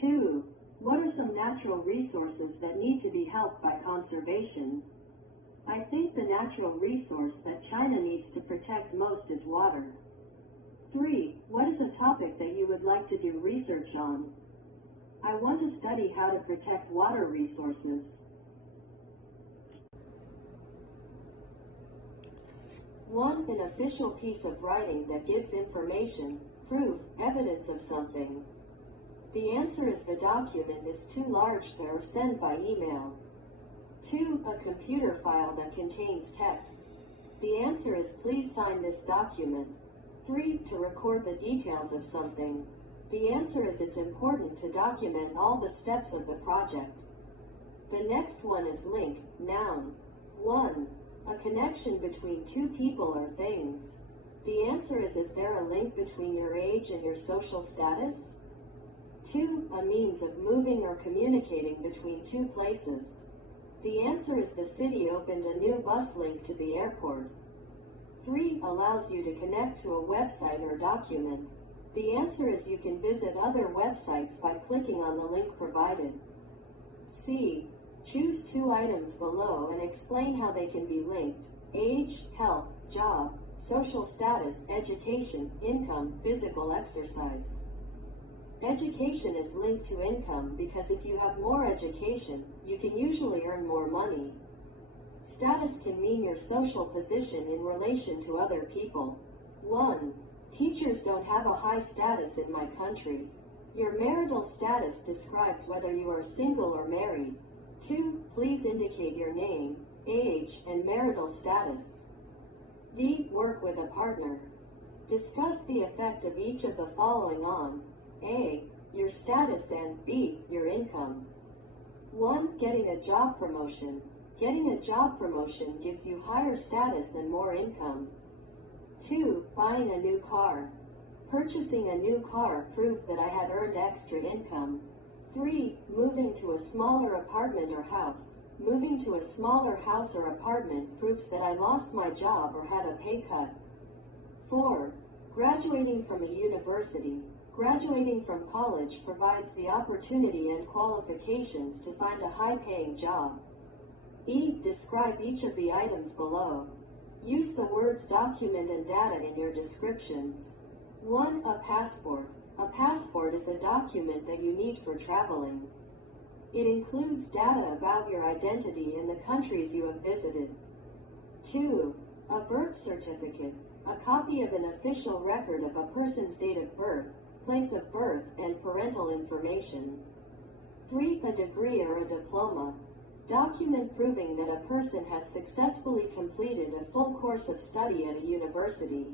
2. What are some natural resources that need to be helped by conservation? I think the natural resource that China needs to protect most is water. 3. What is a topic that you would like to do research on? I want to study how to protect water resources. Want an official piece of writing that gives information, proof, evidence of something. The answer is the document is too large to send by email. 2. A computer file that contains text. The answer is please sign this document. 3. To record the details of something. The answer is it's important to document all the steps of the project. The next one is link, noun. 1. A connection between two people or things. The answer is there a link between your age and your social status? 2. A means of moving or communicating between two places. The answer is the city opened a new bus link to the airport. 3. Allows you to connect to a website or document. The answer is you can visit other websites by clicking on the link provided. C. Choose 2 items below and explain how they can be linked. Age, health, job, social status, education, income, physical exercise. Education is linked to income because if you have more education, you can usually earn more money. Status can mean your social position in relation to other people. 1. Teachers don't have a high status in my country. Your marital status describes whether you are single or married. 2. Please indicate your name, age, and marital status. B. Work with a partner. Discuss the effect of each of the following on A. Your status and B. Your income. 1. Getting a job promotion. Getting a job promotion gives you higher status and more income. 2. Buying a new car. Purchasing a new car proves that I had earned extra income. 3. Moving to a smaller apartment or house. Moving to a smaller house or apartment proves that I lost my job or had a pay cut. 4. Graduating from a university. Graduating from college provides the opportunity and qualifications to find a high-paying job. E. Describe each of the items below. Use the words document and data in your description. 1. A passport. A passport is a document that you need for traveling. It includes data about your identity in the countries you have visited. 2. A birth certificate. A copy of an official record of a person's date of birth, place of birth, and parental information. 3. A degree or a diploma. Document proving that a person has successfully completed a full course of study at a university.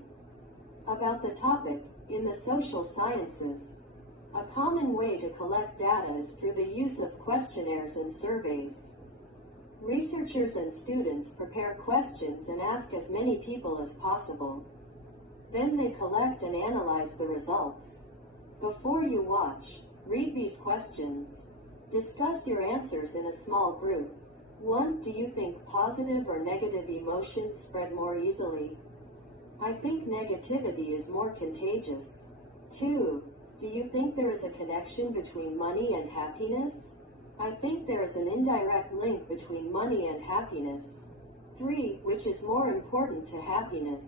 About the topic, in the social sciences, a common way to collect data is through the use of questionnaires and surveys. Researchers and students prepare questions and ask as many people as possible. Then they collect and analyze the results. Before you watch, read these questions. Discuss your answers in a small group. 1. Do you think positive or negative emotions spread more easily? I think negativity is more contagious. 2. Do you think there is a connection between money and happiness? I think there is an indirect link between money and happiness. 3. Which is more important to happiness?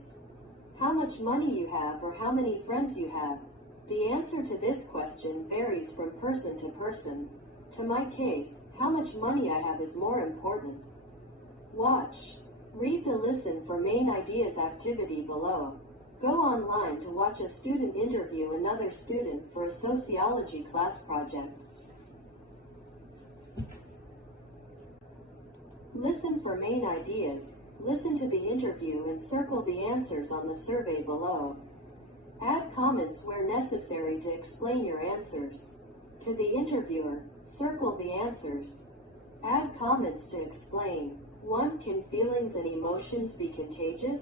How much money you have or how many friends you have? The answer to this question varies from person to person. To my case, how much money I have is more important. Watch. Read the Listen for Main Ideas activity below. Go online to watch a student interview another student for a sociology class project. Listen for main ideas. Listen to the interview and circle the answers on the survey below. Add comments where necessary to explain your answers. To the interviewer, circle the answers. Add comments to explain. 1. Can feelings and emotions be contagious?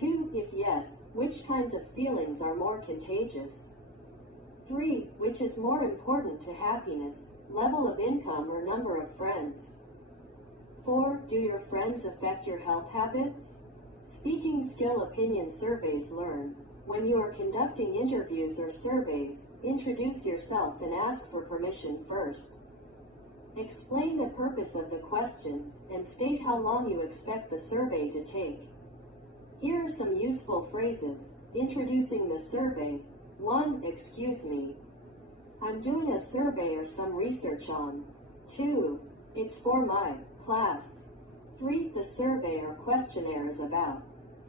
2. If yes, which kinds of feelings are more contagious? 3. Which is more important to happiness, level of income or number of friends? 4. Do your friends affect your health habits? Speaking skill opinion surveys learn. When you are conducting interviews or surveys, Introduce yourself and ask for permission first. Explain the purpose of the question and state how long you expect the survey to take. Here are some useful phrases introducing the survey. 1. Excuse me. I'm doing a survey or some research on. 2. It's for my class. 3. The survey or questionnaire is about.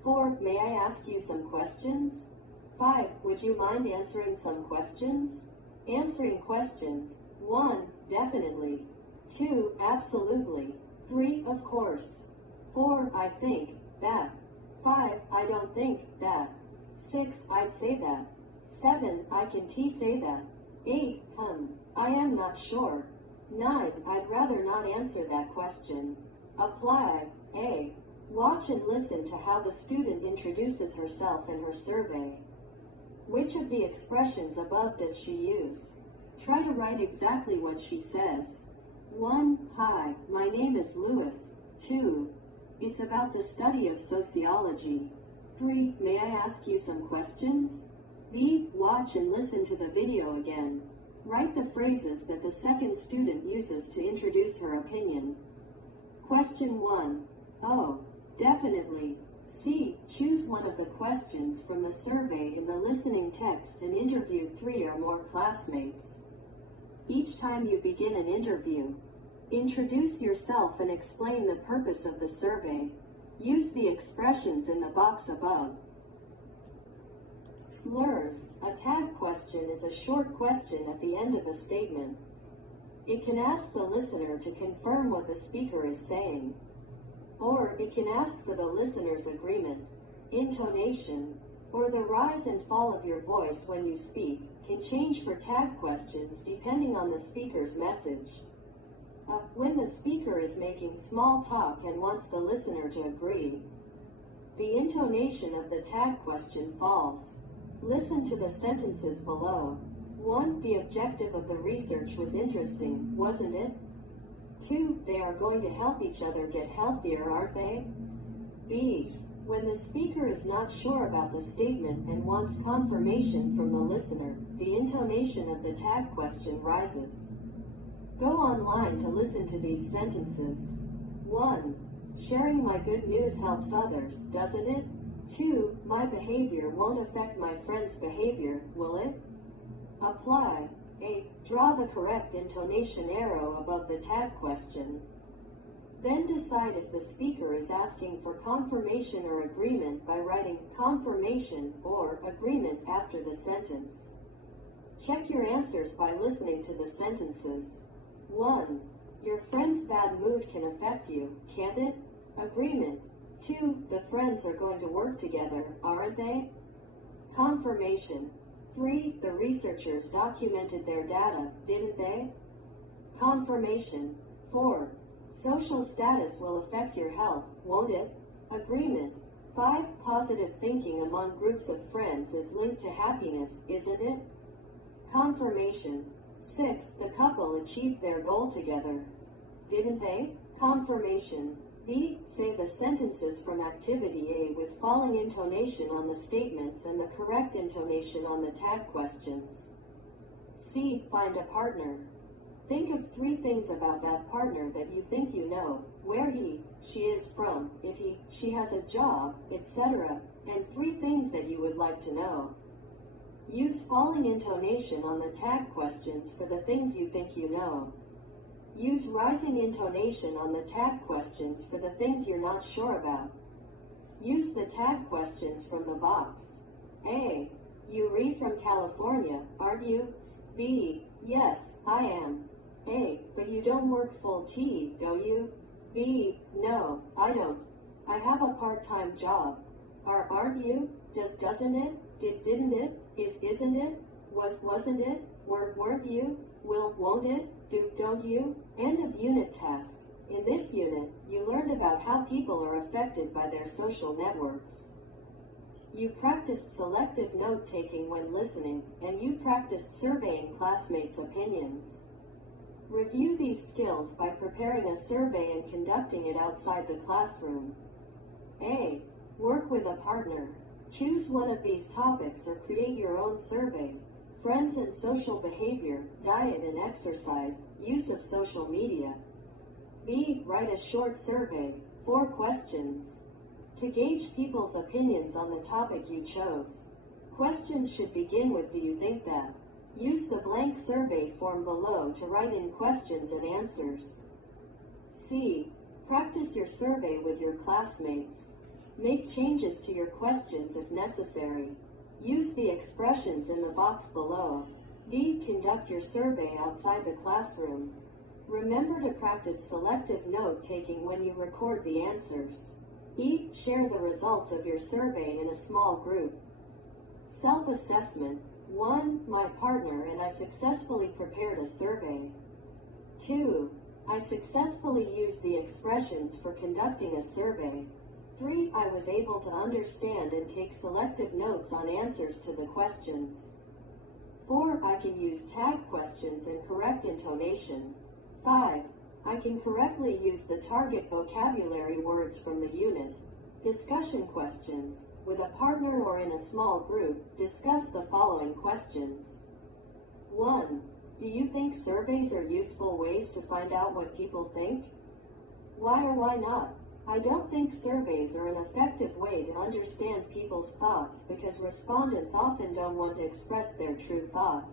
4. May I ask you some questions? 5. Would you mind answering some questions? Answering questions. 1. Definitely. 2. Absolutely. 3. Of course. 4. I think that. 5. I don't think that. 6. I'd say that. 7. I can say that. 8. I am not sure. 9. I'd rather not answer that question. Apply. A. Watch and listen to how the student introduces herself in her survey. Which of the expressions above does she use? Try to write exactly what she says. 1. Hi, my name is Louis. 2. It's about the study of sociology. 3. May I ask you some questions? B. Watch and listen to the video again. Write the phrases that the second student uses to introduce her opinion. Question 1. Oh, definitely. C. Choose one of the questions from the survey in the listening text and interview 3 or more classmates. Each time you begin an interview, introduce yourself and explain the purpose of the survey. Use the expressions in the box above. Learn. A tag question is a short question at the end of a statement. It can ask the listener to confirm what the speaker is saying, or it can ask for the listener's agreement. Intonation, or the rise and fall of your voice when you speak, can change for tag questions depending on the speaker's message. When the speaker is making small talk and wants the listener to agree, the intonation of the tag question falls. Listen to the sentences below. 1. The objective of the research was interesting, wasn't it? 2. They are going to help each other get healthier, aren't they? B. When the speaker is not sure about the statement and wants confirmation from the listener, the intonation of the tag question rises. Go online to listen to these sentences. 1. Sharing my good news helps others, doesn't it? 2. My behavior won't affect my friend's behavior, will it? Apply. A. Draw the correct intonation arrow above the tag question. Then decide if the speaker is asking for confirmation or agreement by writing confirmation or agreement after the sentence. Check your answers by listening to the sentences. 1. Your friend's bad mood can affect you, can't it? Agreement. 2. The friends are going to work together, aren't they? Confirmation. 3. The researchers documented their data, didn't they? Confirmation. 4. Social status will affect your health, won't it? Agreement. 5. Positive thinking among groups of friends is linked to happiness, isn't it? Confirmation. 6. The couple achieved their goal together, didn't they? Confirmation. B. Say the sentences from Activity A with falling intonation on the statements and the correct intonation on the tag questions. C. Find a partner. Think of 3 things about that partner that you think you know, where she is from, if she has a job, etc., and 3 things that you would like to know. Use falling intonation on the tag questions for the things you think you know. Use rising intonation on the tag questions for the things you're not sure about. Use the tag questions from the box. A. You read from California, aren't you? B. Yes, I am. A. But you don't work full T, don't you? B. No, I don't. I have a part-time job. Aren't you? Doesn't it? Didn't it? Isn't it? Wasn't it? Weren't you? Won't it? Don't you? End of unit task. In this unit, you learned about how people are affected by their social networks. You practiced selective note-taking when listening, and you practiced surveying classmates' opinions. Review these skills by preparing a survey and conducting it outside the classroom. A. Work with a partner. Choose one of these topics or create your own survey. friends and social behavior, diet and exercise, use of social media. B. Write a short survey, 4 questions, to gauge people's opinions on the topic you chose. Questions should begin with "Do you think that?" Use the blank survey form below to write in questions and answers. C. Practice your survey with your classmates. Make changes to your questions if necessary. Use the expressions in the box below. D. Conduct your survey outside the classroom. Remember to practice selective note-taking when you record the answers. E. Share the results of your survey in a small group. Self-assessment. 1. My partner and I successfully prepared a survey. 2. I successfully used the expressions for conducting a survey. 3. I was able to understand and take selective notes on answers to the questions. 4. I can use tag questions and correct intonation. 5. I can correctly use the target vocabulary words from the unit. Discussion questions. With a partner or in a small group, discuss the following questions. 1. Do you think surveys are useful ways to find out what people think? Why or why not? I don't think surveys are an effective way to understand people's thoughts because respondents often don't want to express their true thoughts.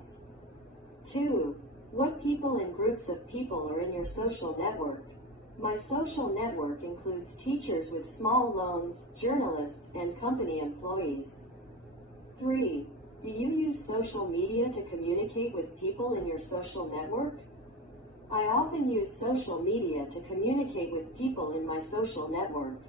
2. What people and groups of people are in your social network? My social network includes teachers with small loans, journalists, and company employees. 3. Do you use social media to communicate with people in your social network? I often use social media to communicate with people in my social network.